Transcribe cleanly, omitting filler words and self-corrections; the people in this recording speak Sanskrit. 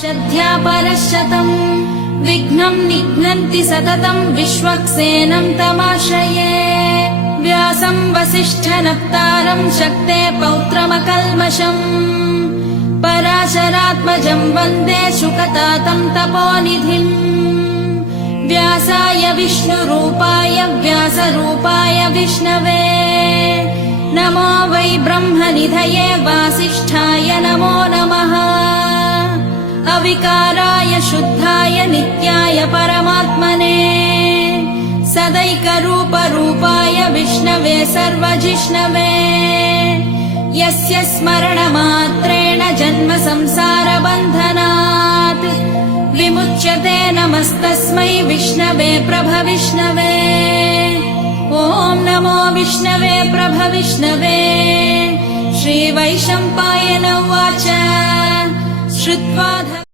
श्रद्ध्या परशतम् विघ्नं निघ्नन्ति सततं विश्वक्सेनं तमाश्रये व्यासं वसिष्ठनप्तारं शक्ते पौत्रमकल्मषम् पराशरात्मजं वन्दे शुकतातं तपोनिधिम् व्यासाय विष्णुरूपाय व्यासरूपाय विष्णवे नमो वै ब्रह्मनिधये वासिष्ठाय नमो नमः अविकाराय शुद्धाय नित्याय परमात्मने सदैकरूपरूपाय विष्णवे सर्वजिष्णवे यस्य स्मरणमात्रेण जन्म संसारबन्धनात् विमुच्यते नमस्तस्मै विष्णवे प्रभविष्णवे ॐ नमो विष्णवे प्रभविष्णवे श्रीवैशम्पायन उवाच श्रुत्वा